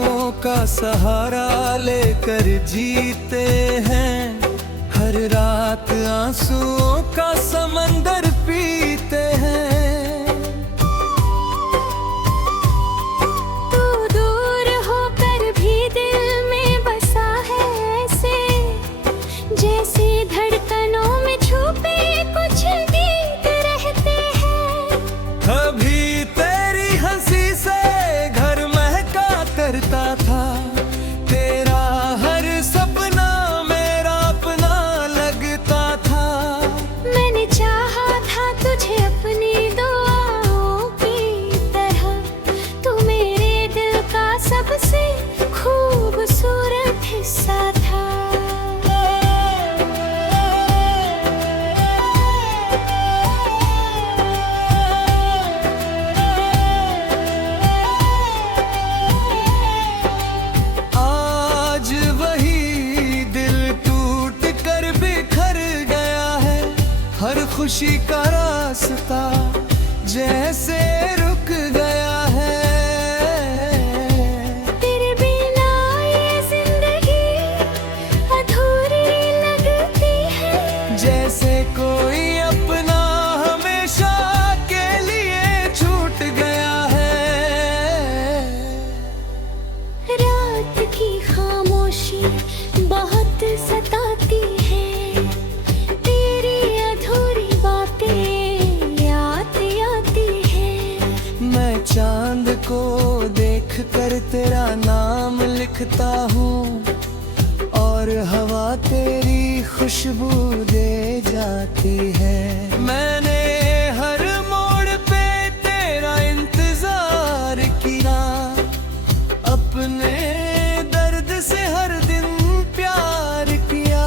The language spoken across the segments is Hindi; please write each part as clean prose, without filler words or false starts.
यादों का सहारा लेकर जीते हैं, हर रात आंसुओं का समंदर पीते हैं। तू दूर होकर भी दिल में बसा है ऐसे, जैसे धड़कनों में छुपे कुछ गीत रहते हैं। अभी तेरी हंसी से घर महका करता था, तेरा हर सपना मेरा अपना लगता था। मैंने चाहा था तुझे अपनी दुआओं की तरह, तू मेरे दिल का सबसे खूबसूरत हिस्सा था। आज वही दिल टूट कर बिखर गया है, हर खुशी का रास्ता जैसे रुक गया है। तेरे बिना ये जिंदगी अधूरी लगती है, जैसे कोई अपना हमेशा के लिए छूट गया है। रात की खामोशी बहुत सताती है, तेरी अधूरी बातें याद आती है। मैं चांद को देख कर तेरा नाम लिखता हूँ, और हवा तेरी खुशबू दे जाती है। मैंने हर मोड़ पे तेरा इंतजार किया, अपने दर्द से हर दिन प्यार किया।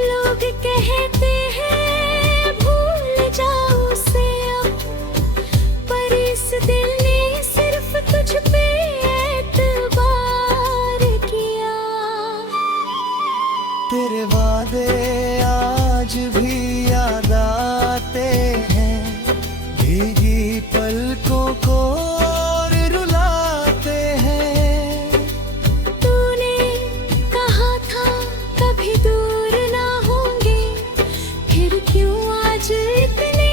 लोग कहते हैं भूल जाओ उसे अब, पर इस दिल ने सिर्फ तुझ पे एतबार किया। तेरे वादे आज भी याद आते हैं, भीगी पलकों को और रुलाते हैं। तूने कहा था कभी दूर ना होंगे, फिर क्यों आज इतने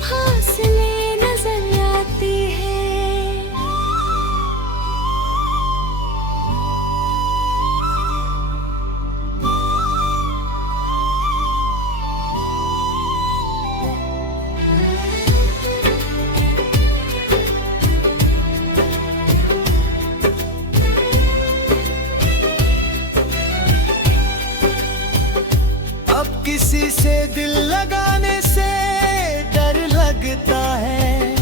फासले नजर आते हैं। अब किसी से दिल लगाने से डर लगता है,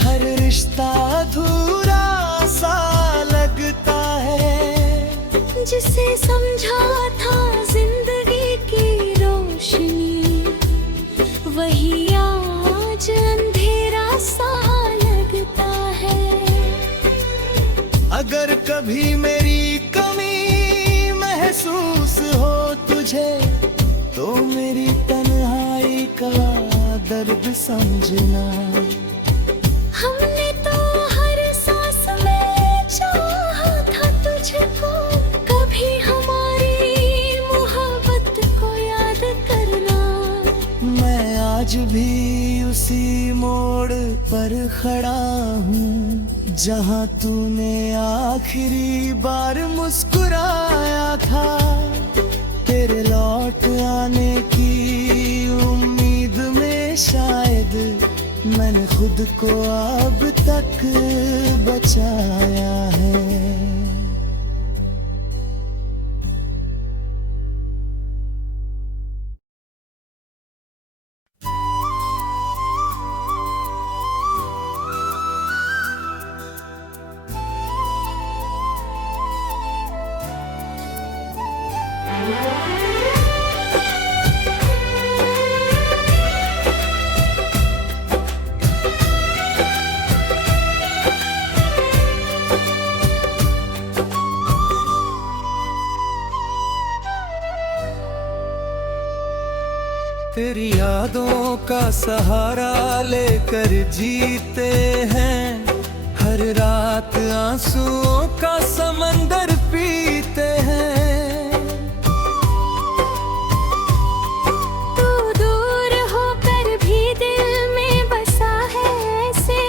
हर रिश्ता अधूरा सा लगता है। जिसे समझा था जिंदगी की रोशनी, वही आज अंधेरा सा लगता है। अगर कभी मेरी कमी महसूस हो तुझे, तो मेरी तन्हाई का दर्द समझना। हमने तो हर सांस में चाहा था तुझको, कभी हमारी मोहब्बत को याद करना। मैं आज भी उसी मोड़ पर खड़ा हूँ, जहाँ तूने आखिरी बार मुस्कुराया था। तेरे लौट आने की उम्मीद में शायद मैंने खुद को अब तक बचाया है। तेरी यादों का सहारा लेकर जीते हैं, हर रात आंसुओं का समंदर पीते हैं। तू दूर होकर भी दिल में बसा है ऐसे,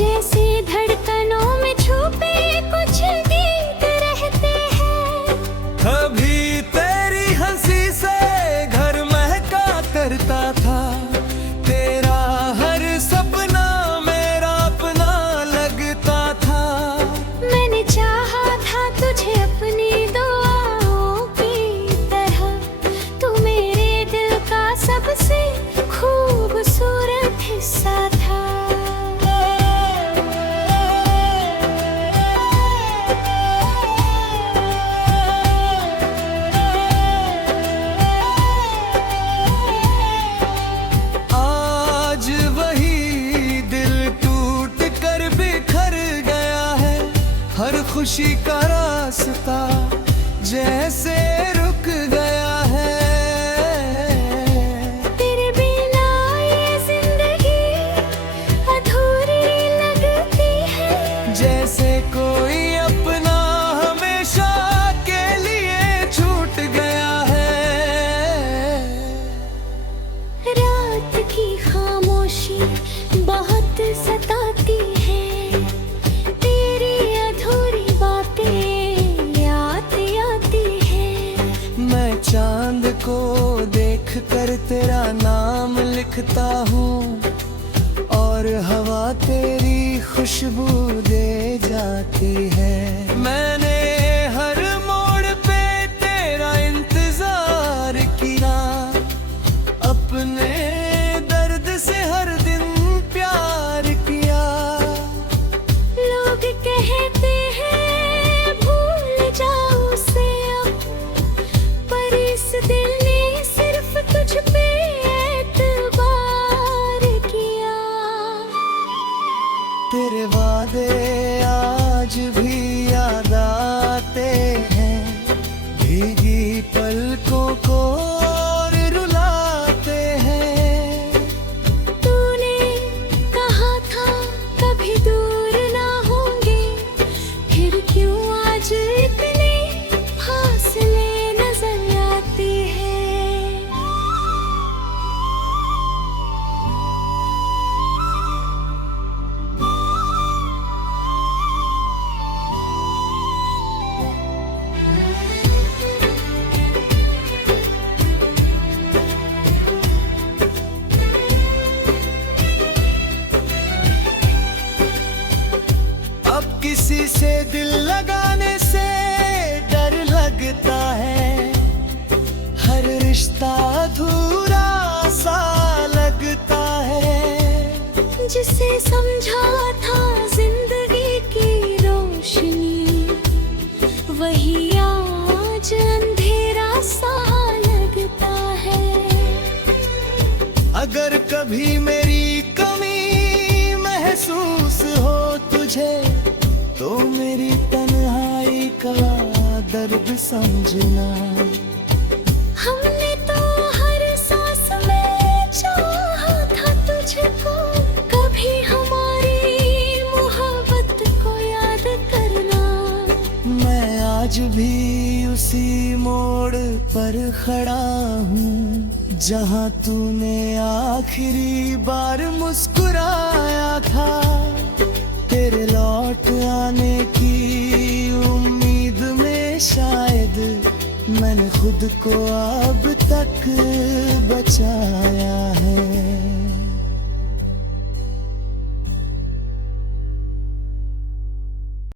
जैसे धड़कनों में छुपे कुछ गीत रहते हैं। कभी तेरी हंसी से घर महका करता था, तेरा हर सपना मेरा अपना लगता था। मैंने चाहा था तुझे अपनी दुआओं की तरह, तू मेरे दिल का सबसे खूबसूरत हिस्सा था। आज वही दिल टूट कर बिखर गया है, हर खुशी का रास्ता जैसे रुक गया है। तेरे बिना ये जिंदगी अधूरी लगती है, जैसे कोई अपना हमेशा के लिए छूट गया है। रात की खामोशी बहुत सताती है, तेरी अधूरी बातें याद आती है। मैं चांद को देख कर तेरा नाम लिखता हूँ, और हवा तेरी खुशबू दे जाती है। मैंने हर मोड़ पे तेरा इंतजार किया, अपने दर्द से हर दिन प्यार किया। लोग कहते हैं भूल जाओ उसे अब, पर इस दिल ने सिर्फ तुझ पे एतबार किया। तेरे वादे आज भी याद आते हैं, भीगी पलकों को और रुलाते हैं। तूने कहा था कभी दूर ना होंगे, फिर क्यों आज इतने फासले नजर आते हैं। अब किसी से दिल लगाने से डर लगता है, हर रिश्ता अधूरा सा लगता है। जिसे समझा था जिंदगी की रोशनी, वही आज अंधेरा सा लगता है। अगर कभी मेरी कमी महसूस हो तुझे, तो मेरी तन्हाई का दर्द समझना। हमने तो हर सांस में चाहा था तुझको, कभी हमारी मोहब्बत को याद करना। मैं आज भी उसी मोड़ पर खड़ा हूँ, जहाँ तूने आखिरी बार मुस्कुराया था। तेरे लौट आने की उम्मीद में शायद मैंने खुद को अब तक बचाया है।